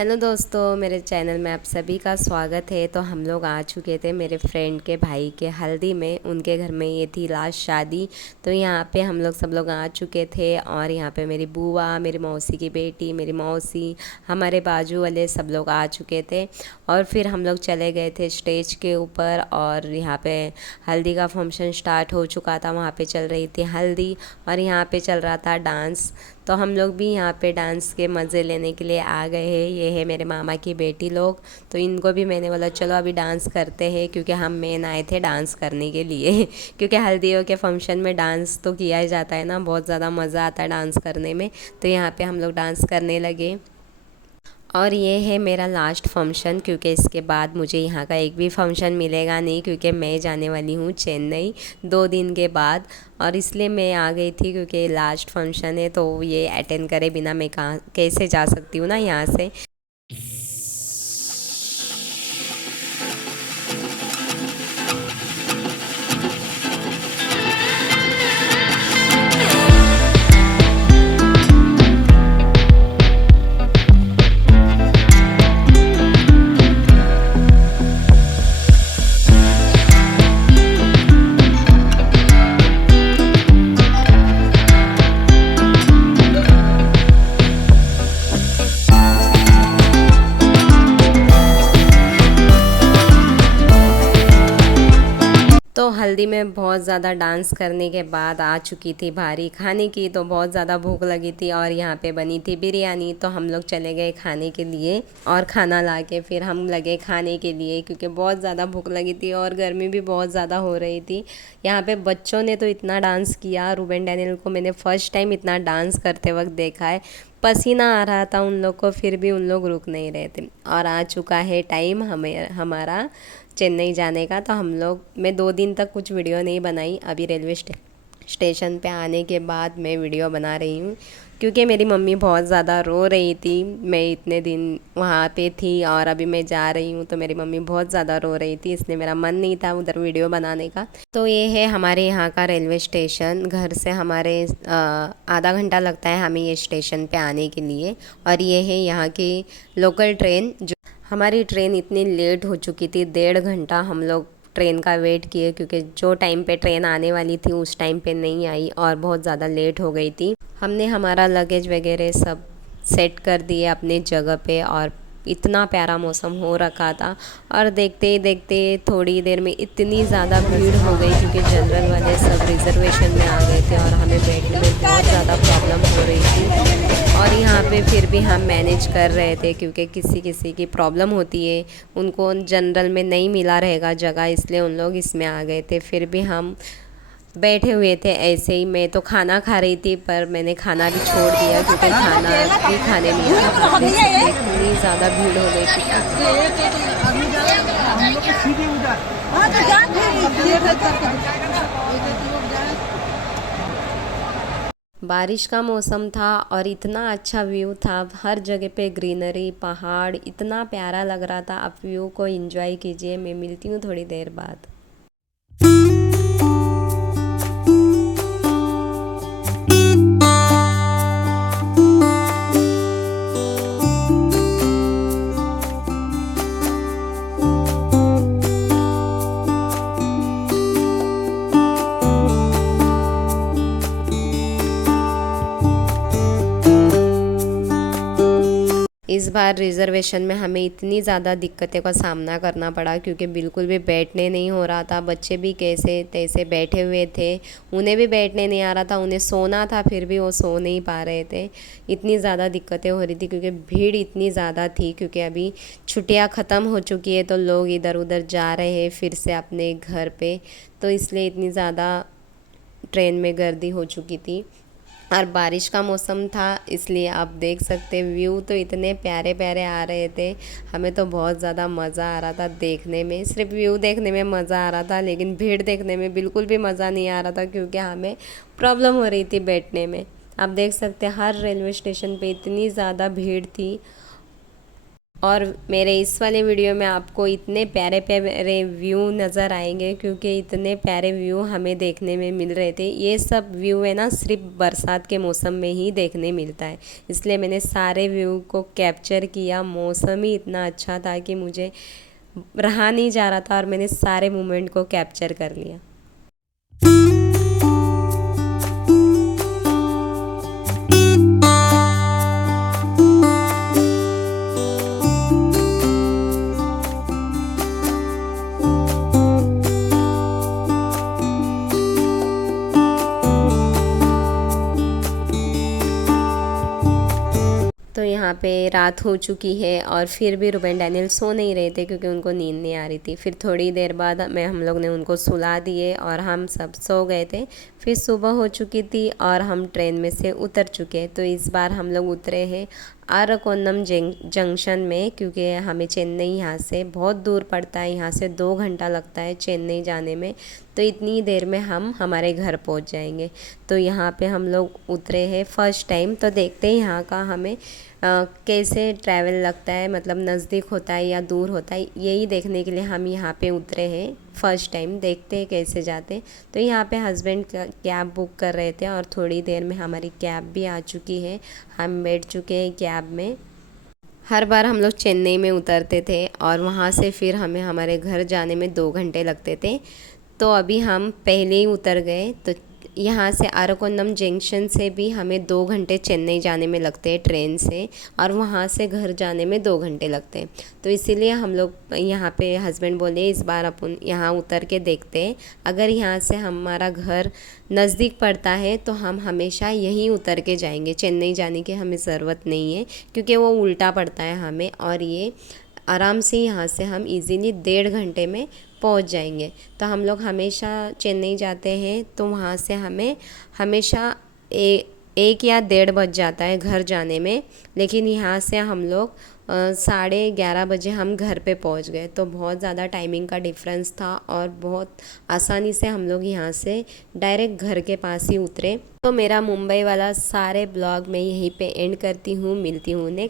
Hello दोस्तों, मेरे channel में आप सभी का स्वागत है। तो हम लोग आ चुके थे मेरे फ्रेंड के भाई के हल्दी में। उनके घर में ये थी लास्ट शादी। तो यहाँ पे हम लोग सब लोग आ चुके थे और यहाँ पे मेरी बुआ, मेरी मौसी की बेटी, मेरी मौसी, हमारे बाजू वाले सब लोग आ चुके थे। और फिर हम लोग चले गए थे स्टेज के ऊपर और यहाँ पे हल्दी का फंक्शन स्टार्ट हो चुका था। वहाँ पे चल रही थी हल्दी और यहाँ पे चल रहा था डांस। तो हम लोग भी यहाँ पे डांस के मज़े लेने के लिए आ गए हैं। ये है मेरे मामा की बेटी लोग। तो इनको भी मैंने बोला चलो अभी डांस करते हैं, क्योंकि हम मेन आए थे डांस करने के लिए क्योंकि हल्दियों के फंक्शन में डांस तो किया ही जाता है ना, बहुत ज़्यादा मज़ा आता है डांस करने में। तो यहाँ पे हम लोग डांस करने लगे। और ये है मेरा लास्ट फंक्शन, क्योंकि इसके बाद मुझे यहाँ का एक भी फंक्शन मिलेगा नहीं, क्योंकि मैं जाने वाली हूँ चेन्नई 2 दिन के बाद। और इसलिए मैं आ गई थी, क्योंकि लास्ट फंक्शन है तो ये अटेंड करे बिना मैं कहाँ कैसे जा सकती हूँ ना यहाँ से। तो हल्दी में बहुत ज़्यादा डांस करने के बाद आ चुकी थी बारी खाने की। तो बहुत ज़्यादा भूख लगी थी और यहाँ पे बनी थी बिरयानी। तो हम लोग चले गए खाने के लिए और खाना ला के फिर हम लगे खाने के लिए, क्योंकि बहुत ज़्यादा भूख लगी थी और गर्मी भी बहुत ज़्यादा हो रही थी। यहाँ पे बच्चों ने तो इतना डांस किया। रूबेन डैनियल को मैंने फ़र्स्ट टाइम इतना डांस करते वक्त देखा है। पसीना आ रहा था उन लोग को, फिर भी उन लोग रुक नहीं रहे थे। और आ चुका है टाइम हमारा चेन्नई जाने का। तो हम लोग मैं 2 दिन तक कुछ वीडियो नहीं बनाई। अभी रेलवे स्टेशन पे आने के बाद मैं वीडियो बना रही हूँ, क्योंकि मेरी मम्मी बहुत ज़्यादा रो रही थी। मैं इतने दिन वहाँ पे थी और अभी मैं जा रही हूँ, तो मेरी मम्मी बहुत ज़्यादा रो रही थी, इसलिए मेरा मन नहीं था उधर वीडियो बनाने का। तो ये है हमारे यहाँ का रेलवे स्टेशन। घर से हमारे आधा घंटा लगता है हमें ये स्टेशन पे आने के लिए। और ये है यहाँ की लोकल ट्रेन। जो हमारी ट्रेन इतनी लेट हो चुकी थी, 1.5 घंटा हम लोग ट्रेन का वेट किए, क्योंकि जो टाइम पे ट्रेन आने वाली थी उस टाइम पे नहीं आई और बहुत ज़्यादा लेट हो गई थी। हमने हमारा लगेज वगैरह सब सेट कर दिए अपने जगह पे और इतना प्यारा मौसम हो रखा था। और देखते ही देखते थोड़ी देर में इतनी ज़्यादा भीड़ हो गई, क्योंकि जनरल वाले सब रिजर्वेशन में आ गए थे और हमें बैठने में बहुत ज़्यादा प्रॉब्लम हो रही थी। और यहाँ पे फिर भी हम मैनेज कर रहे थे, क्योंकि किसी किसी की प्रॉब्लम होती है, उनको जनरल में नहीं मिला रहेगा जगह, इसलिए उन लोग इसमें आ गए थे। फिर भी हम बैठे हुए थे ऐसे ही। मैं तो खाना खा रही थी, पर मैंने खाना भी छोड़ दिया, क्योंकि खाना भी खाने नहीं आ रहा था। इतनी ज़्यादा भीड़ हो गई थी। बारिश का मौसम था और इतना अच्छा व्यू था, हर जगह पे ग्रीनरी, पहाड़, इतना प्यारा लग रहा था। आप व्यू को एंजॉय कीजिए। मैं मिलती हूँ थोड़ी देर बाद। इस बार रिज़र्वेशन में हमें इतनी ज़्यादा दिक्कतों का सामना करना पड़ा, क्योंकि बिल्कुल भी बैठने नहीं हो रहा था। बच्चे भी कैसे तैसे बैठे हुए थे, उन्हें भी बैठने नहीं आ रहा था। उन्हें सोना था, फिर भी वो सो नहीं पा रहे थे। इतनी ज़्यादा दिक्कतें हो रही थी, क्योंकि भीड़ इतनी ज़्यादा थी। क्योंकि अभी छुट्टियां ख़त्म हो चुकी है, तो लोग इधर उधर जा रहे हैं फिर से अपने घर पे। तो इसलिए इतनी ज़्यादा ट्रेन में गर्दी हो चुकी थी। और बारिश का मौसम था, इसलिए आप देख सकते व्यू तो इतने प्यारे प्यारे आ रहे थे। हमें तो बहुत ज़्यादा मज़ा आ रहा था देखने में। सिर्फ व्यू देखने में मज़ा आ रहा था, लेकिन भीड़ देखने में बिल्कुल भी मज़ा नहीं आ रहा था, क्योंकि हमें प्रॉब्लम हो रही थी बैठने में। आप देख सकते हैं हर रेलवे स्टेशन पे इतनी ज़्यादा भीड़ थी। और मेरे इस वाले वीडियो में आपको इतने प्यारे प्यारे व्यू नज़र आएंगे, क्योंकि इतने प्यारे व्यू हमें देखने में मिल रहे थे। ये सब व्यू है ना सिर्फ बरसात के मौसम में ही देखने मिलता है, इसलिए मैंने सारे व्यू को कैप्चर किया। मौसम ही इतना अच्छा था कि मुझे रहा नहीं जा रहा था और मैंने सारे मोमेंट को कैप्चर कर लिया। तो यहाँ पे रात हो चुकी है और फिर भी रूबेन डैनियल सो नहीं रहे थे, क्योंकि उनको नींद नहीं आ रही थी। फिर थोड़ी देर बाद हम लोग ने उनको सुला दिए और हम सब सो गए थे। फिर सुबह हो चुकी थी और हम ट्रेन में से उतर चुके। तो इस बार हम लोग उतरे हैं अरकोनम जंक्शन में, क्योंकि हमें चेन्नई यहाँ से बहुत दूर पड़ता है। यहाँ से 2 घंटा लगता है चेन्नई जाने में, तो इतनी देर में हम हमारे घर पहुँच जाएंगे। तो यहाँ पे हम लोग उतरे हैं फ़र्स्ट टाइम। तो देखते हैं यहाँ का हमें कैसे ट्रैवल लगता है, मतलब नज़दीक होता है या दूर होता है, यही देखने के लिए हम यहाँ पे उतरे हैं फ़र्स्ट टाइम। देखते हैं कैसे जाते। तो यहाँ पे हस्बैंड कैब बुक कर रहे थे और थोड़ी देर में हमारी कैब भी आ चुकी है। हम बैठ चुके हैं कैब में। हर बार हम लोग चेन्नई में उतरते थे और वहाँ से फिर हमें हमारे घर जाने में 2 घंटे लगते थे। तो अभी हम पहले ही उतर गए। तो यहाँ से अरकोनम जंक्शन से भी हमें 2 घंटे चेन्नई जाने में लगते हैं ट्रेन से, और वहाँ से घर जाने में 2 घंटे लगते हैं। तो इसीलिए हम लोग यहाँ पे हस्बैंड बोले इस बार अपन यहाँ उतर के देखते हैं। अगर यहाँ से हमारा घर नज़दीक पड़ता है तो हम हमेशा यहीं उतर के जाएंगे, चेन्नई जाने की हमें ज़रूरत नहीं है, क्योंकि वो उल्टा पड़ता है हमें। और ये आराम से यहाँ से हम इजीली 1.5 घंटे में पहुँच जाएंगे। तो हम लोग हमेशा चेन्नई जाते हैं तो वहाँ से हमें हमेशा 1 या 1:30 बज जाता है घर जाने में। लेकिन यहाँ से हम लोग 11:30 बजे हम घर पे पहुँच गए। तो बहुत ज़्यादा टाइमिंग का डिफरेंस था और बहुत आसानी से हम लोग यहाँ से डायरेक्ट घर के पास ही उतरे। तो मेरा मुंबई वाला सारे ब्लॉग मैं यहीं पे एंड करती हूँ। मिलती हूँ नेक्स्ट